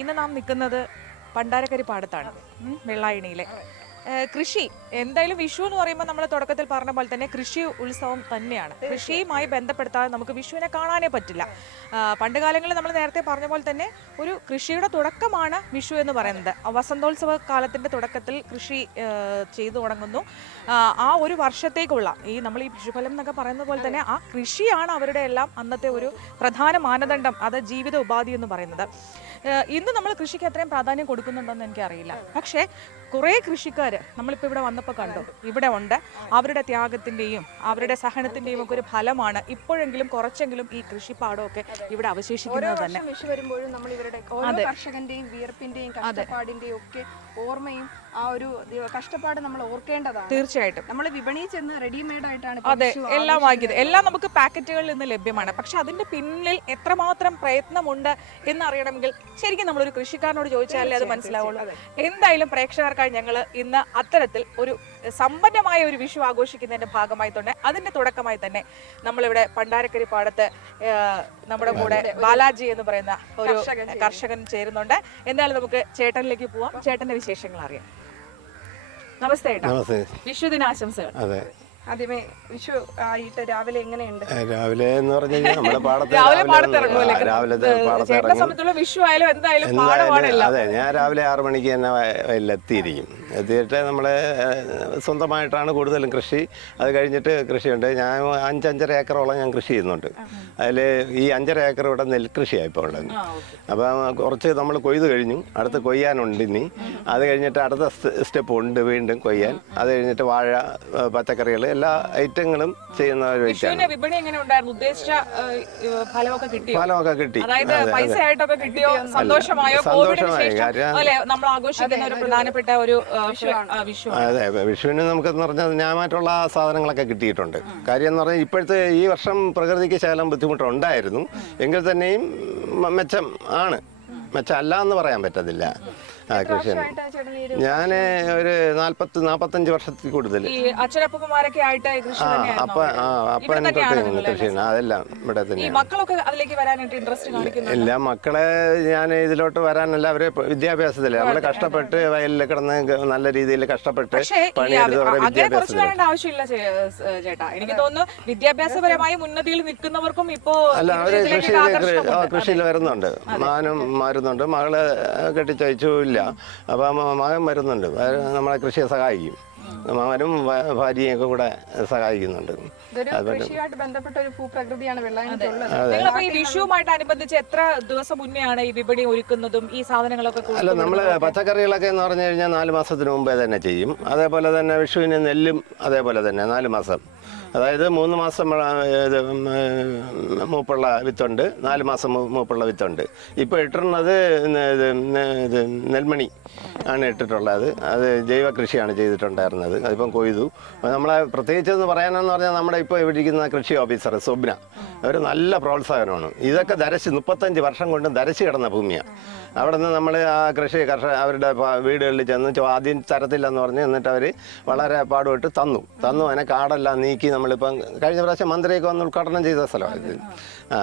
ഇന്ന് നാം നിൽക്കുന്നത് പണ്ടാരക്കരി പാടത്താണ്, വെള്ളായണിയിലെ. കൃഷി എന്തായാലും വിഷു എന്ന് പറയുമ്പോൾ നമ്മൾ തുടക്കത്തിൽ പറഞ്ഞ പോലെ തന്നെ കൃഷി ഉത്സവം തന്നെയാണ്. കൃഷിയുമായി ബന്ധപ്പെടുത്താതെ നമുക്ക് വിഷുവിനെ കാണാനേ പറ്റില്ല. പണ്ട് കാലങ്ങളിൽ നമ്മൾ നേരത്തെ പറഞ്ഞ പോലെ തന്നെ ഒരു കൃഷിയുടെ തുടക്കമാണ് വിഷു എന്ന് പറയുന്നത്. വസന്തോത്സവ കാലത്തിൻ്റെ തുടക്കത്തിൽ കൃഷി ചെയ്തു തുടങ്ങുന്നു. ആ ഒരു വർഷത്തേക്കുള്ള നമ്മൾ ഈ വിഷുഫലം എന്നൊക്കെ പറയുന്നത് പോലെ തന്നെ ആ കൃഷിയാണ് അവരുടെ എല്ലാം അന്നത്തെ ഒരു പ്രധാന മാനദണ്ഡം, അത് ജീവിത ഉപാധി എന്ന് പറയുന്നത്. ഇന്ന് നമ്മൾ കൃഷിക്ക് അത്രയും പ്രാധാന്യം കൊടുക്കുന്നുണ്ടോയെന്ന് എനിക്കറിയില്ല. പക്ഷേ കുറേ കൃഷിക്കാർ നമ്മളിപ്പോൾ ഇവിടെ വന്നപ്പോൾ കണ്ടു, ഇവിടെ ഉണ്ട്. അവരുടെ ത്യാഗത്തിൻ്റെയും അവരുടെ സഹനത്തിൻ്റെയും ഒക്കെ ഒരു ഫലമാണ് ഇപ്പോഴെങ്കിലും കുറച്ചെങ്കിലും ഈ കൃഷിപ്പാടമൊക്കെ ഇവിടെ അവശേഷിക്കുന്നത് തന്നെ. വിഷു വരുമ്പോഴും നമ്മൾ ഇവരുടെ ഓരോ കർഷകന്റെയും വിയർപ്പിന്റെയും കഷ്ടപ്പാടിന്റെയും ഒക്കെ ഓർമ്മയും ആ ഒരു കഷ്ടപ്പാട് നമ്മൾ ഓർക്കേണ്ടതാണ്. തീർച്ചയായിട്ടും നമ്മൾ വിപണിയിൽ ചെന്ന് റെഡിമെയ്ഡ് ആയിട്ടാണ് എല്ലാം വാങ്ങിയത്. എല്ലാം നമുക്ക് പാക്കറ്റുകളിൽ നിന്ന് ലഭ്യമാണ്. പക്ഷെ അതിന്റെ പിന്നിൽ എത്രമാത്രം പ്രയത്നമുണ്ട് എന്നറിയണമെങ്കിൽ ശരിക്കും നമ്മളൊരു കൃഷിക്കാരനോട് ചോദിച്ചാലേ അത് മനസ്സിലാവുള്ളൂ. എന്തായാലും പ്രേക്ഷകർക്കായി ഞങ്ങൾ ഇന്ന് അത്തരത്തിൽ ഒരു സമ്പന്നമായ ഒരു വിഷു ആഘോഷിക്കുന്നതിന്റെ ഭാഗമായി തന്നെ അതിന്റെ തുടക്കമായി തന്നെ നമ്മളിവിടെ പണ്ടാരക്കരി പാടത്ത് നമ്മുടെ കൂടെ ബാലാജി എന്ന് പറയുന്ന ഒരു കർഷകൻ ചേരുന്നുണ്ട്. എന്തായാലും നമുക്ക് ചേട്ടനിലേക്ക് പോവാം, ചേട്ടന്റെ വിശേഷങ്ങൾ അറിയാം. നമസ്തേ ഏട്ടാ, വിഷുദിനാശംസകൾ. ആദ്യമേ വിഷു ആയിട്ട് രാവിലെ എങ്ങനെയുണ്ട്? രാവിലെ എന്ന് പറഞ്ഞു കഴിഞ്ഞാൽ നമ്മുടെ വിഷു ആയാലും എന്തായാലും അതെ, ഞാൻ രാവിലെ 6 മണിക്ക് തന്നെ വയലിലെത്തിയിരിക്കും. എത്തിയിട്ട് നമ്മൾ സ്വന്തമായിട്ടാണ് കൂടുതലും കൃഷി. അത് കഴിഞ്ഞിട്ട് കൃഷിയുണ്ട്. ഞാൻ 5-5.5 ഏക്കറോളം ഞാൻ കൃഷി ചെയ്യുന്നുണ്ട്. അതിൽ ഈ 5.5 ഏക്കർ ഇവിടെ നെൽകൃഷിയാണ് ഇപ്പോൾ ഉള്ളത്. അപ്പം കുറച്ച് നമ്മൾ കൊയ്ത് കഴിഞ്ഞു, അടുത്ത് കൊയ്യാനുണ്ട് ഇനി. അത് കഴിഞ്ഞിട്ട് അടുത്ത സ്റ്റെപ്പ് ഉണ്ട് വീണ്ടും കൊയ്യാൻ. അത് കഴിഞ്ഞിട്ട് വാഴ, പച്ചക്കറികൾ, എല്ലാ ഐറ്റങ്ങളും ചെയ്യുന്ന ഒരു വ്യക്തിയാണ്. ഫലമൊക്കെ കിട്ടി. അതെ, വിഷുവിന് നമുക്കെന്ന് പറഞ്ഞാൽ ന്യായമായിട്ടുള്ള സാധനങ്ങളൊക്കെ കിട്ടിയിട്ടുണ്ട്. കാര്യം എന്ന് പറഞ്ഞാൽ ഇപ്പോഴത്തെ ഈ വർഷം പ്രകൃതിക്ക് ശകലം ബുദ്ധിമുട്ടുണ്ടായിരുന്നു. എങ്കിൽ തന്നെയും മെച്ചം ആണ്. മെച്ചമല്ല എന്ന് പറയാൻ പറ്റത്തില്ല. കൃഷി ഞാൻ ഒരു 40-45 വർഷത്തിൽ കൂടുതൽ അപ്പൻ കൃഷിയാണ്. അതെല്ലാം ഇവിടെ തന്നെയാണ്. ഇല്ല, മക്കളെ ഞാൻ ഇതിലോട്ട് വരാനല്ല, അവരെ വിദ്യാഭ്യാസത്തില് നമ്മൾ കഷ്ടപ്പെട്ട് വയലിൽ കിടന്ന് നല്ല രീതിയിൽ കഷ്ടപ്പെട്ട് പണിയെടുത്ത് അവരെ വിദ്യാഭ്യാസത്തിൽ ആവശ്യമില്ല ചേട്ടാ. എനിക്ക് തോന്നുന്നു വിദ്യാഭ്യാസപരമായി ഉന്നതിയിൽ നിൽക്കുന്നവർക്കും ഇപ്പോ അല്ല, അവര് കൃഷിയിൽ വരുന്നുണ്ട്. മാനും വരുന്നുണ്ട്. മകള് കെട്ടിച്ചയച്ചു ഇല്ല. അപ്പം മകൻ വരുന്നുണ്ട്, നമ്മളെ കൃഷിയെ സഹായിക്കും. മകനും ഭാര്യയൊക്കെ കൂടെ സഹായിക്കുന്നുണ്ട്. വിഷുവുമായിട്ടനുബന്ധിച്ച് എത്ര ദിവസം മുന്നെയാണ് ഈ വിപണി ഒരുക്കുന്നതും ഈ സാധനങ്ങളൊക്കെ? അല്ല, നമ്മള് പച്ചക്കറികളൊക്കെ എന്ന് പറഞ്ഞു കഴിഞ്ഞാൽ 4 മാസത്തിന് മുമ്പേ തന്നെ ചെയ്യും. അതേപോലെ തന്നെ വിഷുവിന് നെല്ലും അതേപോലെ തന്നെ 4 മാസം. അതായത് 3 മാസം മൂപ്പുള്ള വിത്തുണ്ട്, 4 മാസം മൂപ്പുള്ള വിത്തുണ്ട്. ഇപ്പോൾ ഇട്ടിരുന്നത് നെൽമണി ആണ് ഇട്ടിട്ടുള്ളത്. അത് ജൈവ കൃഷിയാണ് ചെയ്തിട്ടുണ്ടായിരുന്നത്. അതിപ്പം കൊയ്തു. നമ്മളെ പ്രത്യേകിച്ചെന്ന് പറയാനെന്ന് പറഞ്ഞാൽ നമ്മുടെ ഇപ്പോൾ ഇവിടെ ഇരിക്കുന്ന കൃഷി ഓഫീസർ സ്വപ്ന, അവർ നല്ല പ്രോത്സാഹനമാണ്. ഇതൊക്കെ 35 വർഷം കൊണ്ട് ധരച്ച് കിടന്ന ഭൂമിയാണ്. അവിടെ നിന്ന് നമ്മൾ ആ കർഷകർ അവരുടെ വീടുകളിൽ ചെന്ന് ആദ്യം തരത്തില്ലെന്ന് പറഞ്ഞ് എന്നിട്ട് അവർ വളരെ പാടുപെട്ട് തന്നു. അതിനെ കാടെല്ലാം നീക്കി നമ്മളിപ്പം കഴിഞ്ഞ പ്രാവശ്യം മന്ത്രിയൊക്കെ വന്ന് ഉദ്ഘാടനം ചെയ്ത സ്ഥലമായത്.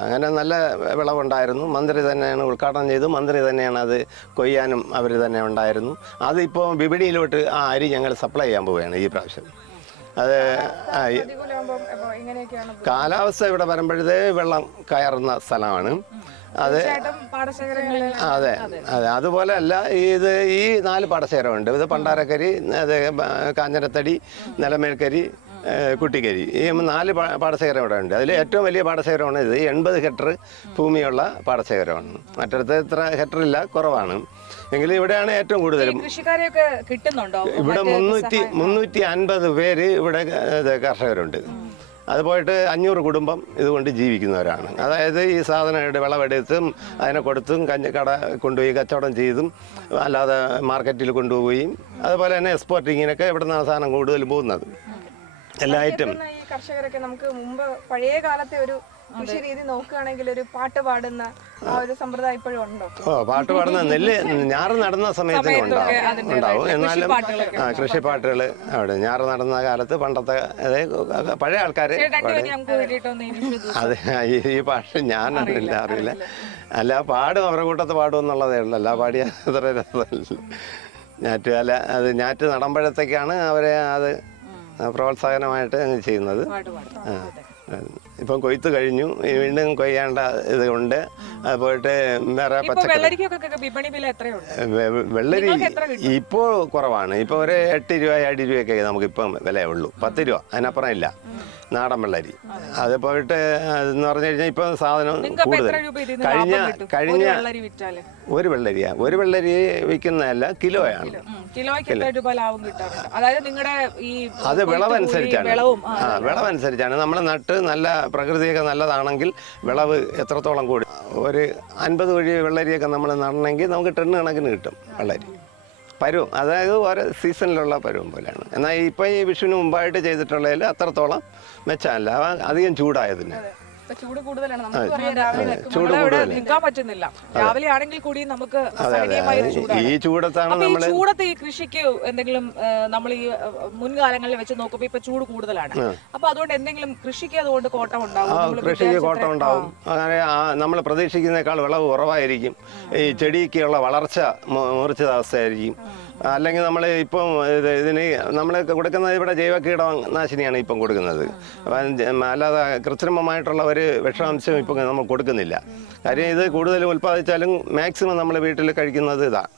അങ്ങനെ നല്ല വിളവുണ്ടായിരുന്നു. മന്ത്രി തന്നെയാണ് ഉദ്ഘാടനം ചെയ്തു. മന്ത്രി തന്നെയാണ് അത് കൊയ്യാനും അവർ തന്നെ ഉണ്ടായിരുന്നു. അതിപ്പോൾ വിപണിയിലോട്ട് ആ അരി ഞങ്ങൾ സപ്ലൈ ചെയ്യാൻ പോവുകയാണ് ഈ പ്രാവശ്യം. അത് കാലാവസ്ഥ ഇവിടെ വരുമ്പോഴത്തേ വെള്ളം കയറുന്ന സ്ഥലമാണ്. അതെ അതെ അതെ അതുപോലെ അല്ല, ഇത് ഈ 4 പാടശേഖരമുണ്ട്. ഇത് പണ്ടാരക്കരി, അത് കാഞ്ഞിരത്തടി, നിലമേൽക്കരി, കുട്ടിക്കരി, ഈ 4 പാടശേഖരം ഇവിടെ ഉണ്ട്. അതിൽ ഏറ്റവും വലിയ പാടശേഖരമാണ് ഇത്. 80 ഹെക്ടർ ഭൂമിയുള്ള പാടശേഖരമാണ്. മറ്റിടത്ത് ഇത്ര ഹെക്ടർ ഇല്ല, കുറവാണ്. എങ്കിലും ഇവിടെയാണ് ഏറ്റവും കൂടുതലും. ഇവിടെ 350 പേര് ഇവിടെ കർഷകരുണ്ട്. അത് പോയിട്ട് 500 കുടുംബം ഇതുകൊണ്ട് ജീവിക്കുന്നവരാണ്. അതായത് ഈ സാധനം വിളവെടുത്തും അതിനെ കൊടുത്തും കട കൊണ്ടുപോയി കച്ചവടം ചെയ്തും അല്ലാതെ മാർക്കറ്റിൽ കൊണ്ടുപോവുകയും അതുപോലെ തന്നെ എക്സ്പോർട്ടിങ്ങിനൊക്കെ ഇവിടെ നിന്നാണ് സാധനം കൂടുതലും പോകുന്നത്. എല്ലാ ഐറ്റം ഈ കർഷകരൊക്കെ നമുക്ക് മുമ്പ് പഴയ കാലത്തെ ഒരു കൃഷി രീതി നോക്കുകയാണെങ്കിൽ ഒരു പാട്ട് പാടുന്ന ആ ഒരു സമ്പ്രദായം ഇപ്പോഴും ഉണ്ടോ? പാട്ട് പാടുന്ന നെല്ല് ഞാറ് നടുന്ന സമയത്തിന് ഉണ്ടാവും. എന്നാലും കൃഷിപ്പാട്ടുകൾ അവിടെ ഞാറ് നടുന്ന കാലത്ത് പണ്ടത്തെ പഴയ ആൾക്കാർ അതെ ഈ പാട്ട് ഞാൻ അറിയില്ല. അല്ല പാടും അവരുടെ കൂട്ടത്ത് പാടും എന്നുള്ളതേ ഉള്ളൂ. അല്ല പാടിയ അത്ര രസമല്ല. ഞാറ്റുകാല അത് ഞാറ്റ് നടുമ്പോഴത്തേക്കാണ് അവരെ അത് പ്രോത്സാഹനമായിട്ട് അങ്ങ് ചെയ്യുന്നത്. ഇപ്പം കൊയ്ത്ത് കഴിഞ്ഞു, വീണ്ടും കൊയ്യേണ്ട ഇത് ഉണ്ട്. അത് പോയിട്ട് വേറെ പച്ചക്കറി വെള്ളരി ഇപ്പോൾ കുറവാണ്. ഇപ്പോൾ ഒരു 8 രൂപ 7 രൂപയൊക്കെ നമുക്കിപ്പം വിലയുള്ളൂ. 10 രൂപ അതിനപ്പുറം ഇല്ല നാടൻ വെള്ളരി. അത് പോയിട്ട് എന്ന് പറഞ്ഞു കഴിഞ്ഞാൽ ഇപ്പം സാധനം കൂടുതൽ. കഴിഞ്ഞ ഒരു വെള്ളരി വിൽക്കുന്നതല്ല, കിലോയാണ്. അത് വിളവനുസരിച്ചാണ്. വിളവനുസരിച്ചാണ് നമ്മൾ നട്ട് നല്ല പ്രകൃതിയൊക്കെ നല്ലതാണെങ്കിൽ വിളവ് എത്രത്തോളം കൂടി. ഒരു 50 കുഴി വെള്ളരിയൊക്കെ നമ്മൾ നടണമെങ്കിൽ നമുക്ക് ടണ്ണ് കണക്കിന് കിട്ടും വെള്ളരി. പരുവം, അതായത് ഓരോ സീസണിലുള്ള പരുവം പോലെയാണ്. എന്നാൽ ഇപ്പം ഈ വിഷുവിന് മുമ്പായിട്ട് ചെയ്തിട്ടുള്ളതിൽ അത്രത്തോളം മെച്ചമല്ല, അധികം ചൂടായതിന്. ചൂട് കൂടുതലാണ്, ചൂട് കൂടുതൽ നിൽക്കാൻ പറ്റുന്നില്ല. രാവിലെ ആണെങ്കിൽ കൂടി നമുക്ക് ഈ ചൂടത്താണ് നമ്മൾ ചൂടത്ത് ഈ കൃഷിക്ക് എന്തെങ്കിലും നമ്മൾ ഈ മുൻകാലങ്ങളിൽ വെച്ച് നോക്കുമ്പോൾ ഇപ്പൊ ചൂട് കൂടുതലാണ്. അപ്പൊ അതുകൊണ്ട് എന്തെങ്കിലും കൃഷിക്ക് അതുകൊണ്ട് കോട്ടം ഉണ്ടാവും. കൃഷിക്ക് കോട്ടം ഉണ്ടാവും. അങ്ങനെ നമ്മൾ പ്രതീക്ഷിക്കുന്നതിനേക്കാൾ വിളവ് കുറവായിരിക്കും. ഈ ചെടിക്കുള്ള വളർച്ച മുറിച്ചത് അവസ്ഥയായിരിക്കും. അല്ലെങ്കിൽ നമ്മൾ ഇപ്പം ഇതിന് നമ്മൾ കൊടുക്കുന്നത് ഇവിടെ ജൈവ കീടനാശിനിയാണ് ഇപ്പം കൊടുക്കുന്നത്. അപ്പം അല്ലാതെ കൃത്രിമമായിട്ടുള്ള ഒരു വിഷാംശം ഇപ്പം നമ്മൾ കൊടുക്കുന്നില്ല. കാര്യം ഇത് കൂടുതലും ഉൽപ്പാദിച്ചാലും മാക്സിമം നമ്മൾ വീട്ടിൽ കഴിക്കുന്നത് ഇതാണ്.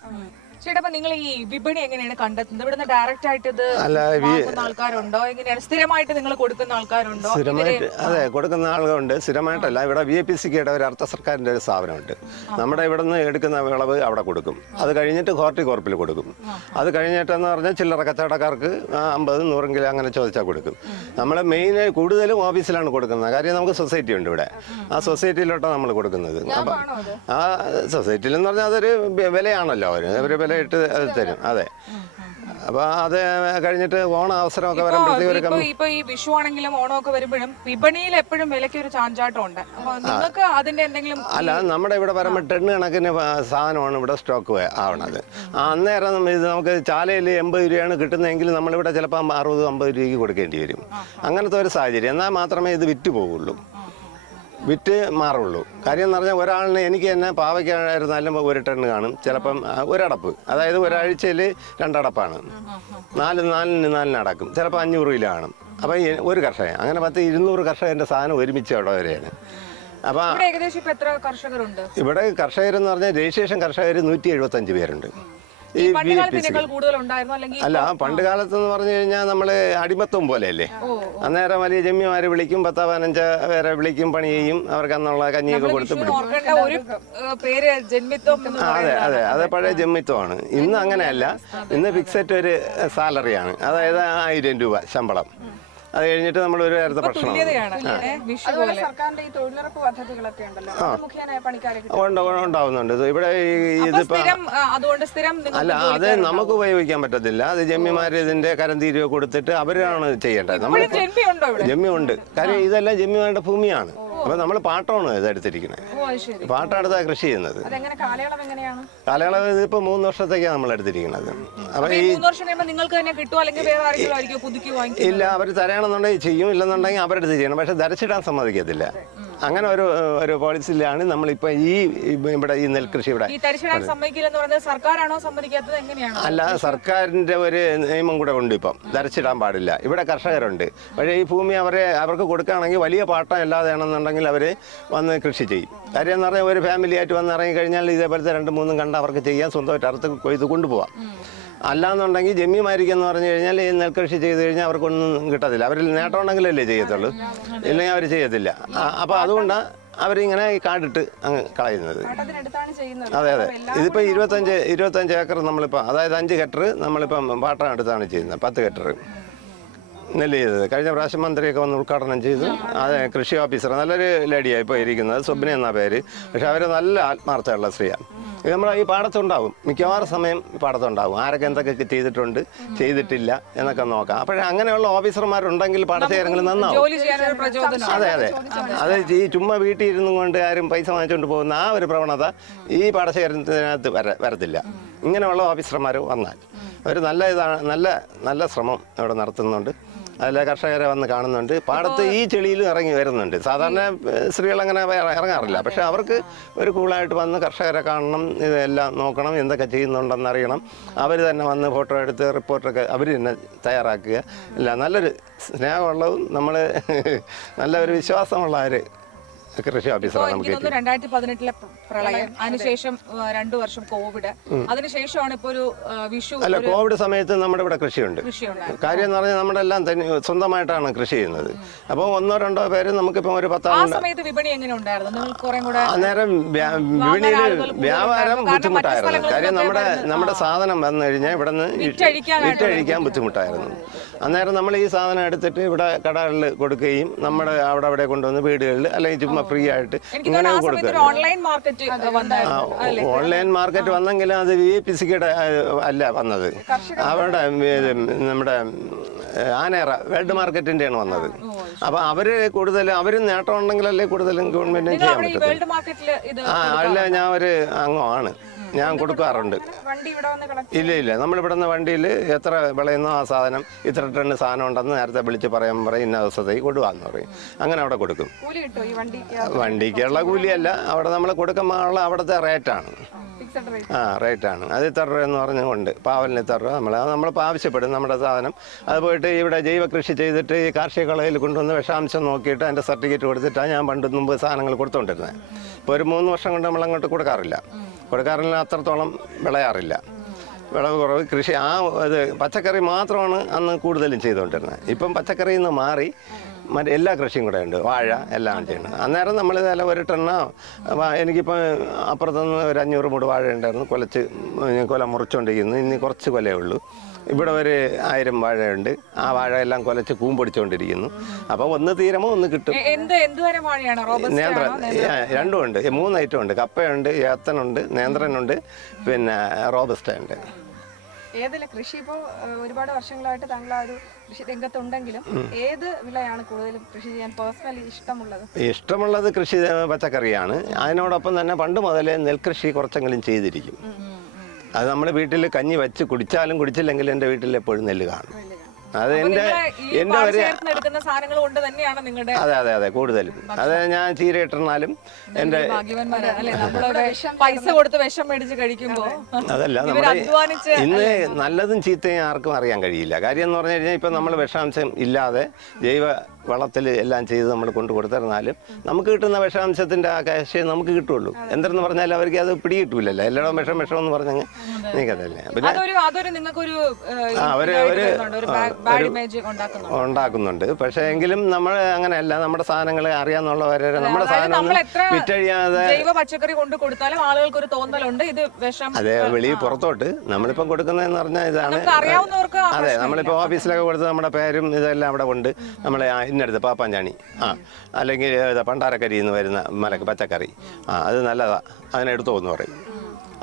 ചേട്ടാ, നിങ്ങൾ ഈ വിപണി എങ്ങനെയാണ് കണ്ടെത്തുന്നത്? ഇവിടുന്ന് ഡയറക്റ്റ് ആയിട്ട് ഇത് ആൾക്കാരുണ്ടോ? എങ്ങനെയാണ് സ്ഥിരമായിട്ട് നിങ്ങൾ കൊടുക്കുന്ന ആൾക്കാരുണ്ടോ? സ്ഥിരമായിട്ട് അതെ കൊടുക്കുന്ന ആളുകളുണ്ട്. സ്ഥിരമായിട്ടല്ല, ഇവിടെ VAPCയുടെ ഒരു അർദ്ധ സർക്കാരിൻ്റെ ഒരു സ്ഥാപനമുണ്ട്. നമ്മുടെ ഇവിടെ നിന്ന് എടുക്കുന്ന വിളവ് അവിടെ കൊടുക്കും. അത് കഴിഞ്ഞിട്ട് ഹോർട്ടികോർപ്പിൽ കൊടുക്കും. അത് കഴിഞ്ഞിട്ടെന്ന് പറഞ്ഞാൽ ചില്ലറ കച്ചവടക്കാർക്ക് 50, 100 കിലോ അങ്ങനെ ചോദിച്ചാൽ കൊടുക്കും. നമ്മൾ മെയിൻ കൂടുതലും ഓഫീസിലാണ് കൊടുക്കുന്നത്. കാര്യം നമുക്ക് സൊസൈറ്റി ഉണ്ട് ഇവിടെ. ആ സൊസൈറ്റിയിലോട്ടാണ് നമ്മൾ കൊടുക്കുന്നത്. അപ്പം ആ സൊസൈറ്റിയിൽ എന്ന് പറഞ്ഞാൽ അതൊരു വിലയാണല്ലോ, അവർ വില ഇട്ട് അത് തരും. അതെ. അപ്പൊ അത് കഴിഞ്ഞിട്ട് ഓണ അവസരമൊക്കെ വരുമ്പോഴത്തേക്കും ഇപ്പൊ ഈ വിഷു ആണെങ്കിലും ഓണമൊക്കെ വരുമ്പോഴും വിപണിയിൽ എപ്പോഴും വിലയ്ക്ക് ഒരു ചാഞ്ചാട്ടം ഉണ്ട്. അപ്പൊ നിങ്ങൾക്ക് അതിന്റെ എന്തെങ്കിലും അല്ല, നമ്മുടെ ഇവിടെ വരുമ്പോൾ ടണ്ണ് കണക്കിന് സാധനമാണ് ഇവിടെ സ്റ്റോക്ക് ആവണത്. അന്നേരം ഇത് നമുക്ക് ചാലയിൽ 80 രൂപയാണ് കിട്ടുന്നതെങ്കിൽ നമ്മളിവിടെ ചിലപ്പോൾ 60-50 രൂപയ്ക്ക് കൊടുക്കേണ്ടി വരും. അങ്ങനത്തെ ഒരു സാഹചര്യം. എന്നാൽ മാത്രമേ ഇത് വിറ്റ് പോകുള്ളൂ, വിറ്റ് മാറുള്ളൂ. കാര്യം എന്ന് പറഞ്ഞാൽ ഒരാളിന് എനിക്ക് തന്നെ പാവയ്ക്കായിരുന്നാലും 1 ടണ്ണ് കാണും, ചിലപ്പം ഒരടപ്പ്. അതായത് ഒരാഴ്ചയിൽ 2 അടപ്പാണ്. 4 അടക്കും, ചിലപ്പോൾ 500 കിലോ കാണും. അപ്പം ഒരു കർഷകൻ അങ്ങനെ 200 കർഷകൻ്റെ സാധനം ഒരുമിച്ച് അവിടെ വരെയാണ്. അപ്പം ഏകദേശം ഇപ്പൊ എത്ര കർഷകരുണ്ട് ഇവിടെ? കർഷകരെന്ന് പറഞ്ഞാൽ രജിസ്ട്രേഷൻ കർഷകർ 175 പേരുണ്ട്. ഈ അല്ല, പണ്ട് കാലത്ത് എന്ന് പറഞ്ഞു കഴിഞ്ഞാൽ നമ്മള് അടിമത്വം പോലെയല്ലേ. അന്നേരം വലിയ ജമ്മിമാര് വിളിക്കും, 10-15 പേരെ വിളിക്കും, പണി ചെയ്യും, അവർക്ക് അന്നുള്ള കഞ്ഞിയൊക്കെ കൊടുത്ത് പിടിക്കും. അതെ അതെ, അത് പഴയ ജമ്മിത്വമാണ്. ഇന്ന് അങ്ങനെയല്ല. ഇന്ന് ഫിക്സഡ് ഒരു സാലറിയാണ്, അതായത് 1000 രൂപ ശമ്പളം. അത് കഴിഞ്ഞിട്ട് നമ്മൾ ഒരു നേരത്തെ ഭക്ഷണം ഉണ്ടാവുന്നുണ്ട്. ഇവിടെ ഇതിപ്പോ അല്ല, അത് നമുക്ക് ഉപയോഗിക്കാൻ പറ്റത്തില്ല. അത് ജമ്മിമാര് ഇതിന്റെ കരന്തീരുവ കൊടുത്തിട്ട് അവരാണ് ചെയ്യേണ്ടത്. നമ്മൾ ജമ്മി ഉണ്ട്. കാര്യം ഇതെല്ലാം ജമ്മിമാരുടെ ഭൂമിയാണ്. അപ്പൊ നമ്മൾ പാട്ടമാണ് ഇത് എടുത്തിരിക്കുന്നത്. പാട്ടെടുത്താ കൃഷി ചെയ്യുന്നത്. കാലയളവ് ഇതിപ്പോ 3 വർഷത്തേക്കാണ് നമ്മൾ എടുത്തിരിക്കുന്നത്. അപ്പൊ ഈ ഇല്ല, അവർ തരണമെന്നുണ്ടെങ്കിൽ ചെയ്യും, ഇല്ലെന്നുണ്ടെങ്കിൽ അവരുടെ അടുത്ത് ചെയ്യണം. പക്ഷെ ധരിച്ചിടാൻ സമ്മതിക്കത്തില്ല. അങ്ങനെ ഒരു പോളിസിയിലാണ് നമ്മളിപ്പോ ഇവിടെ ഈ നെൽകൃഷി ഇവിടെ. അല്ല, സർക്കാരിന്റെ ഒരു നിയമം കൂടെ ഉണ്ട്. ഇപ്പം ധരിച്ചിടാൻ പാടില്ല. ഇവിടെ കർഷകരുണ്ട്. പക്ഷേ ഈ ഭൂമി അവർക്ക് കൊടുക്കുകയാണെങ്കിൽ വലിയ പാട്ടം അല്ലാതെയാണെന്നുണ്ടെങ്കിൽ അവർ വന്ന് കൃഷി ചെയ്യും. കാര്യം എന്ന് പറഞ്ഞാൽ ഒരു ഫാമിലി ആയിട്ട് വന്ന് ഇറങ്ങി കഴിഞ്ഞാൽ ഇതേപോലത്തെ 2-3 കണ്ട അവർക്ക് ചെയ്യാൻ സ്വന്തമായിട്ട് അറുത്ത് കൊയ്ത് കൊണ്ടുപോകാം. അല്ലാന്നുണ്ടെങ്കിൽ ജമ്മിമാരിക്കെന്ന് പറഞ്ഞു കഴിഞ്ഞാൽ ഈ നെൽകൃഷി ചെയ്ത് കഴിഞ്ഞാൽ അവർക്കൊന്നും കിട്ടത്തില്ല. അവരിൽ നേട്ടമുണ്ടെങ്കിലല്ലേ ചെയ്യത്തുള്ളൂ, ഇല്ലെങ്കിൽ അവർ ചെയ്യത്തില്ല. അപ്പോൾ അതുകൊണ്ടാണ് അവരിങ്ങനെ ഈ കാടിട്ട് അങ്ങ് കളയുന്നത്. അതെ അതെ, ഇതിപ്പോൾ 25 ഏക്കർ നമ്മളിപ്പോൾ, അതായത് 5 ഹെക്ടർ നമ്മളിപ്പം പാട്ടം എടുത്താണ് ചെയ്യുന്നത്. 10 ഹെക്ടർ നെല്ല് ചെയ്തത്. കഴിഞ്ഞ പ്രാവശ്യം മന്ത്രിയൊക്കെ വന്ന് ഉദ്ഘാടനം ചെയ്തു. അതെ, കൃഷി ഓഫീസർ നല്ലൊരു ലേഡിയായി ഇപ്പോൾ ഇരിക്കുന്നത്, സ്വപ്ന എന്ന പേര്. പക്ഷെ അവർ നല്ല ആത്മാർത്ഥമുള്ള സ്ത്രീയാണ്. ഇത് നമ്മൾ ഈ പാടത്തുണ്ടാവും, മിക്കവാറും സമയം പാടത്തുണ്ടാവും. ആരൊക്കെ എന്തൊക്കെ ചെയ്തിട്ടുണ്ട്, ചെയ്തിട്ടില്ല എന്നൊക്കെ നോക്കാം. അപ്പോഴേ അങ്ങനെയുള്ള ഓഫീസർമാരുണ്ടെങ്കിൽ പാടശേഖരങ്ങൾ നന്നാവും. അതെ അതെ, അത് ഈ ചുമ്മാ വീട്ടിൽ ഇരുന്നും കൊണ്ട് ആരും പൈസ വാങ്ങിച്ചുകൊണ്ട് പോകുന്ന ആ ഒരു പ്രവണത ഈ പാടശേഖരത്തിനകത്ത് വരത്തില്ല. ഇങ്ങനെയുള്ള ഓഫീസർമാർ വന്നാൽ അവർ നല്ല ശ്രമം ഇവിടെ നടത്തുന്നുണ്ട്. അതിലെ കർഷകരെ വന്ന് കാണുന്നുണ്ട്. പാടത്ത് ഈ ചെളിയിലും ഇറങ്ങി വരുന്നുണ്ട്. സാധാരണ സ്ത്രീകൾ അങ്ങനെ ഇറങ്ങാറില്ല. പക്ഷെ അവർക്ക് ഒരു കൂളായിട്ട് വന്ന് കർഷകരെ കാണണം, ഇതെല്ലാം നോക്കണം, എന്തൊക്കെ ചെയ്യുന്നുണ്ടെന്ന് അറിയണം. അവർ തന്നെ വന്ന് ഫോട്ടോ എടുത്ത് റിപ്പോർട്ടൊക്കെ അവർ തന്നെ തയ്യാറാക്കുക. ഇല്ല, നല്ലൊരു സ്നേഹമുള്ളതും നമ്മൾ നല്ല ഒരു വിശ്വാസമുള്ള ഒരു കൃഷി ഓഫീസറാണ് നമുക്ക്. 2018 പ്രളയം, അതിനുശേഷം 2 വർഷം കോവിഡ്, അതിനുശേഷമാണ് ഇപ്പൊ ഒരു വിഷു. അല്ല, കോവിഡ് സമയത്ത് നമ്മുടെ ഇവിടെ കൃഷിയുണ്ട്. കാര്യം എന്ന് പറഞ്ഞാൽ നമ്മുടെ എല്ലാം സ്വന്തമായിട്ടാണ് കൃഷി ചെയ്യുന്നത്. അപ്പോൾ 1-2 പേര് നമുക്കിപ്പം ഒരു 10 സമയത്ത് വിപണി എങ്ങനെ ഉണ്ടായിരുന്നു? നിങ്ങൾക്ക് കുറേ കൂടെ അന്നേരം വിപണിയിൽ വ്യാപാരം ബുദ്ധിമുട്ടായിരുന്നു. കാര്യം നമ്മുടെ സാധനം വന്നു കഴിഞ്ഞാൽ ഇവിടെ നിന്ന് വിറ്റഴിക്കാൻ ബുദ്ധിമുട്ടായിരുന്നു. അന്നേരം നമ്മൾ ഈ സാധനം എടുത്തിട്ട് ഇവിടെ കടകളിൽ കൊടുക്കുകയും നമ്മുടെ അവിടെ കൊണ്ടുവന്ന് വീടുകളിൽ അല്ലെങ്കിൽ ചുമ്മാ ഫ്രീ ആയിട്ട് ഇങ്ങനെ കൊടുക്കുക. ഓൺലൈൻ മാർക്കറ്റ് വന്നെങ്കിലും അത് VPCയുടെ അല്ല വന്നത്, അവിടെ നമ്മുടെ ആനേറ വേൾഡ് മാർക്കറ്റിന്റെയാണ് വന്നത്. അപ്പൊ അവര് കൂടുതൽ അവരും നേട്ടം ഉണ്ടെങ്കിലല്ലേ കൂടുതലും ഗവൺമെന്റിന് ചെയ്യാൻ പറ്റത്തുള്ളൂ. അല്ല, ഞാൻ ഒരു അംഗമാണ്, ഞാൻ കൊടുക്കാറുണ്ട്. ഇല്ല, നമ്മളിവിടെ നിന്ന് വണ്ടിയിൽ എത്ര വിളയുന്നോ ആ സാധനം ഇത്ര ടണ്ണ് സാധനം ഉണ്ടെന്ന് നേരത്തെ വിളിച്ച് പറയും ഇന്ന ദിവസത്തേക്ക് കൊടുക്കാന്ന് പറയും. അങ്ങനെ അവിടെ കൊടുക്കും. വണ്ടിക്കുള്ള കൂലിയല്ല, അവിടെ നമ്മൾ കൊടുക്കുമ്പോൾ അവിടുത്തെ റേറ്റാണ്. റേറ്റാണ് അത് ഇത്ര രൂപ എന്ന് പറഞ്ഞുകൊണ്ട് പാവലിന് ഇത്ര രൂപ നമ്മളിപ്പോൾ ആവശ്യപ്പെടും നമ്മുടെ സാധനം. അത് പോയിട്ട് ഇവിടെ ജൈവ കൃഷി ചെയ്തിട്ട് ഈ കാർഷിക കളയിൽ കൊണ്ടുവന്ന് വിഷാംശം നോക്കിയിട്ട് അതിൻ്റെ സർട്ടിഫിക്കറ്റ് കൊടുത്തിട്ടാണ് ഞാൻ പണ്ട് മുമ്പ് സാധനങ്ങൾ കൊടുത്തുകൊണ്ടിരുന്നത്. ഇപ്പോൾ ഒരു 3 വർഷം കൊണ്ട് നമ്മളങ്ങോട്ട് കൊടുക്കാറില്ല. അത്രത്തോളം വിളയാറില്ല, വിളവ് കുറവ്. കൃഷി ഇത് പച്ചക്കറി മാത്രമാണ് അന്ന് കൂടുതലും ചെയ്തുകൊണ്ടിരുന്നത്. ഇപ്പം പച്ചക്കറിയിൽ നിന്ന് മാറി എല്ലാ കൃഷിയും കൂടെ ഉണ്ട്, വാഴ എല്ലാം ചെയ്യുന്നത്. അന്നേരം നമ്മൾ ഇതല്ല ഒരു ടണ്ണോ, എനിക്കിപ്പോൾ അപ്പുറത്തുനിന്ന് ഒരു 500 മൂട് വാഴ ഉണ്ടായിരുന്നു, കൊല മുറിച്ചുകൊണ്ടിരിക്കുന്നു. ഇനി കുറച്ച് കൊലയേ ഉള്ളൂ. ഇവിടെ ഒരു 1000 വാഴയുണ്ട്. ആ വാഴ എല്ലാം കൊലച്ച് കൂമ്പൊടിച്ചുകൊണ്ടിരിക്കുന്നു. അപ്പോൾ ഒന്ന് തീരുമ്പോൾ ഒന്ന് കിട്ടും. രണ്ടും ഉണ്ട്, 3 ഐറ്റം ഉണ്ട്. കപ്പയുണ്ട്, ഏത്തനുണ്ട്, നേന്ത്രനുണ്ട്, പിന്നെ റോബസ്റ്റ ഉണ്ട്. കൃഷി ഇപ്പോൾ ഒരുപാട് വർഷങ്ങളായിട്ട് താങ്കൾ ആ ഒരു കൃഷി രംഗത്തുണ്ടെങ്കിലും ഏത് വിളയാണ് കൂടുതലും കൃഷി ചെയ്യാൻ പേഴ്സണലി ഇഷ്ടമുള്ളത്? കൃഷി പച്ചക്കറിയാണ്. അതിനോടൊപ്പം തന്നെ പണ്ട് മുതലേ നെൽകൃഷി കുറച്ചെങ്കിലും ചെയ്തിരിക്കും. അത് നമ്മുടെ വീട്ടിൽ കഞ്ഞി വെച്ച് കുടിച്ചാലും കുടിച്ചില്ലെങ്കിലും എൻ്റെ വീട്ടിൽ എപ്പോഴും നെല്ല് കാണും. അത് എൻ്റെ ഒരു അതെ കൂടുതലും. അത് ഞാൻ ചീര ഇട്ടിരുന്നാലും എൻ്റെ പൈസ കൊടുത്ത് വിഷം മേടിച്ച് കഴിക്കുമ്പോൾ അതല്ല, നമ്മുടെ ഇന്ന് നല്ലതും ചീത്തയും ആർക്കും അറിയാൻ കഴിയില്ല. കാര്യം എന്ന് പറഞ്ഞു കഴിഞ്ഞാൽ ഇപ്പം നമ്മൾ വിഷാംശം ഇല്ലാതെ ജൈവ വളത്തിൽ എല്ലാം ചെയ്ത് നമ്മൾ കൊണ്ട് കൊടുത്തിരുന്നാലും നമുക്ക് കിട്ടുന്ന വിഷാംശത്തിൻ്റെ ആ കാശ് നമുക്ക് കിട്ടുള്ളൂ. എന്തെന്ന് പറഞ്ഞാൽ അവർക്ക് അത് പിടികിട്ടൂലല്ലോ. എല്ലായിടവും വിഷം എന്ന് പറഞ്ഞാൽ നീക്കതല്ലേ. പിന്നെ ഉണ്ടാക്കുന്നുണ്ട്. പക്ഷെ എങ്കിലും നമ്മൾ അങ്ങനെയല്ല, നമ്മുടെ സാധനങ്ങൾ അറിയാന്നുള്ളവരെ നമ്മുടെ സാധനം വിറ്റഴിയാതെ പച്ചക്കറി കൊണ്ട് കൊടുത്താലും ആളുകൾക്ക് ഒരു തോന്നലുണ്ട് ഇത് വിഷം. അതെ, വെളിയിൽ പുറത്തോട്ട് നമ്മളിപ്പം കൊടുക്കുന്നതെന്ന് പറഞ്ഞാൽ ഇതാണ്. അതെ, നമ്മളിപ്പോൾ ഓഫീസിലൊക്കെ കൊടുത്ത് നമ്മുടെ പേരും ഇതെല്ലാം അവിടെ ഉണ്ട്. നമ്മൾ ഇന്നടുത്ത് പാപ്പാഞ്ചാണി അല്ലെങ്കിൽ പണ്ടാരക്കരി എന്ന് വരുന്ന പച്ചക്കറി അത് നല്ലതാ, അതിനെടുത്തോ എന്ന് പറയും.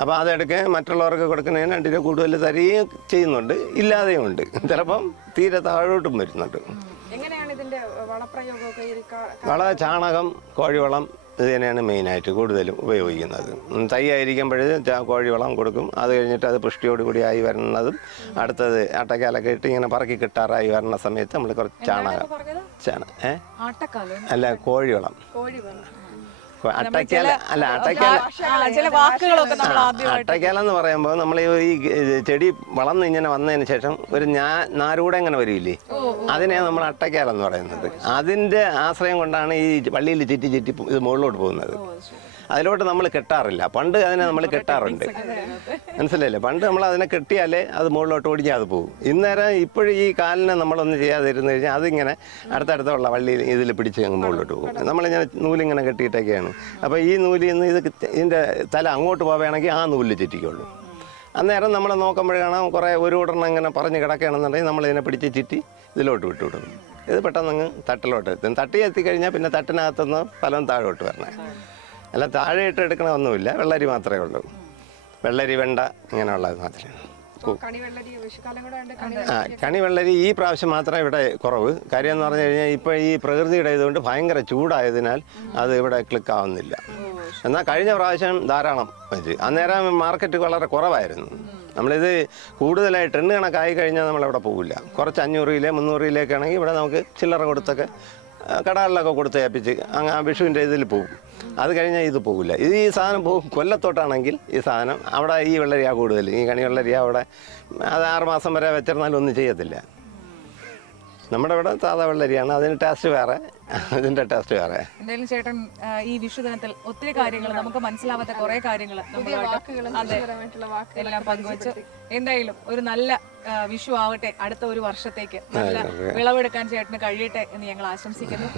അപ്പോൾ അതെടുക്കാൻ മറ്റുള്ളവർക്ക് കൊടുക്കുന്നതിന് 2 രൂപ കൂടുതൽ തരികയും ചെയ്യുന്നുണ്ട്, ഇല്ലാതെയും ഉണ്ട്. ചിലപ്പം തീരെ താഴോട്ടും വരുന്നുണ്ട്. ചാണകം, കോഴിവളം ഇത് തന്നെയാണ് മെയിനായിട്ട് കൂടുതലും ഉപയോഗിക്കുന്നത്. തൈ ആയിരിക്കുമ്പോൾ കോഴിവളം കൊടുക്കും. അത് കഴിഞ്ഞിട്ട് അത് പുഷ്ടിയോടുകൂടി ആയി വരുന്നതും അടുത്തത് അട്ടക്കാലൊക്കെ ഇട്ട് ഇങ്ങനെ പറക്കി കിട്ടാറായി വരുന്ന സമയത്ത് നമ്മൾ കുറച്ച് ചാണകം അല്ല കോഴിവളം അട്ടക്കാല എന്ന് പറയുമ്പോൾ നമ്മൾ ഈ ചെടി വളർന്ന് ഇങ്ങനെ വന്നതിന് ശേഷം ഒരു നാരൂടെ ഇങ്ങനെ വരില്ലേ, അതിനെയാണ് നമ്മൾ അട്ടക്കാലെന്ന് പറയുന്നത്. അതിന്റെ ആശ്രയം കൊണ്ടാണ് ഈ പള്ളിയിൽ ചുറ്റി ഇത് മുകളിലോട്ട് പോകുന്നത്. അതിലോട്ട് നമ്മൾ കെട്ടാറില്ല. പണ്ട് അതിനെ നമ്മൾ കെട്ടാറുണ്ട്, മനസ്സിലായില്ലേ? പണ്ട് നമ്മൾ അതിനെ കെട്ടിയാലേ അത് മുകളിലോട്ട് ഓടിക്കാതെ പോകും. ഇന്നേരം ഇപ്പോഴും ഈ കാലിനെ നമ്മളൊന്നും ചെയ്യാതിരുന്നു കഴിഞ്ഞാൽ അതിങ്ങനെ അടുത്തടുത്തുള്ള വള്ളിയിൽ ഇതിൽ പിടിച്ച് അങ്ങ് മുകളിലോട്ട് പോകും. നമ്മളിങ്ങനെ നൂലിങ്ങനെ കെട്ടിയിട്ടൊക്കെയാണ്. അപ്പോൾ ഈ നൂലിൽ നിന്ന് ഇതിൻ്റെ തല അങ്ങോട്ട് പോവുകയാണെങ്കിൽ ആ നൂലിൽ ചുറ്റിക്കുള്ളൂ. അന്നേരം നമ്മൾ നോക്കുമ്പോഴാണ് കുറേ ഒരു ഉടനെ ഇങ്ങനെ പറഞ്ഞ് കിടക്കുകയാണെന്നുണ്ടെങ്കിൽ നമ്മളിതിനെ പിടിച്ച് ചുറ്റി ഇതിലോട്ട് വിട്ടുവിടും. ഇത് പെട്ടെന്ന് അങ്ങ് തട്ടിലോട്ട് എത്തും. തട്ടി എത്തിക്കഴിഞ്ഞാൽ പിന്നെ തട്ടിനകത്തുനിന്ന് ഫലം താഴോട്ട് വരണേ. അല്ല, താഴെ ഇട്ട് എടുക്കണമൊന്നുമില്ല. വെള്ളരി മാത്രമേ ഉള്ളൂ. വെള്ളരി, വെണ്ട ഇങ്ങനെയുള്ളത് മാത്രമേ. കണിവെള്ളരി ഈ പ്രാവശ്യം മാത്രമേ ഇവിടെ കുറവ്. കാര്യം എന്ന് പറഞ്ഞു കഴിഞ്ഞാൽ ഇപ്പോൾ ഈ പ്രകൃതിയുടെ ഇതുകൊണ്ട് ഭയങ്കര ചൂടായതിനാൽ അത് ഇവിടെ ക്ലിക്കാവുന്നില്ല. എന്നാൽ കഴിഞ്ഞ പ്രാവശ്യം ധാരാളം വെച്ച് അന്നേരം മാർക്കറ്റ് വളരെ കുറവായിരുന്നു. നമ്മളിത് കൂടുതലായിട്ട് എണ്ണ കണക്കായി കഴിഞ്ഞാൽ നമ്മളവിടെ പോകില്ല. കുറച്ച് 500 കിലോ 300 കിലോയൊക്കെ ആണെങ്കിൽ ഇവിടെ നമുക്ക് ചില്ലറ കൊടുത്തൊക്കെ കടകളിലൊക്കെ കൊടുത്ത് ഏൽപ്പിച്ച് അങ്ങ് ആ വിഷുവിൻ്റെ ഇതിൽ പോകും. അത് കഴിഞ്ഞാൽ ഇത് പോകില്ല. ഇത് ഈ സാധനം പോകും കൊല്ലത്തോട്ടാണെങ്കിൽ ഈ സാധനം അവിടെ ഈ വെള്ളരിയാ കൂടുതൽ, ഈ കണി വെള്ളരിയ അവിടെ അത് 6 മാസം വരെ വെച്ചിരുന്നാലും ഒന്നും ചെയ്യത്തില്ല. നമ്മുടെ ഇവിടെ സാധാ വെള്ളരിയാണ്, അതിന് ടേസ്റ്റ് വേറെ, ഇതിൻ്റെ ടേസ്റ്റ് വേറെ. എന്തായാലും ചേട്ടൻ ഈ വിഷു ദിനത്തിൽ ഒത്തിരി കാര്യങ്ങൾ, നമുക്ക് മനസ്സിലാവാത്ത കുറെ കാര്യങ്ങൾ എല്ലാം പങ്കുവെച്ച് എന്തായാലും ഒരു നല്ല വിഷു ആവട്ടെ, അടുത്ത ഒരു വർഷത്തേക്ക് നല്ല വിളവെടുക്കാൻ ചേട്ടന് കഴിയട്ടെ എന്ന് ഞങ്ങൾ ആശംസിക്കുന്നു.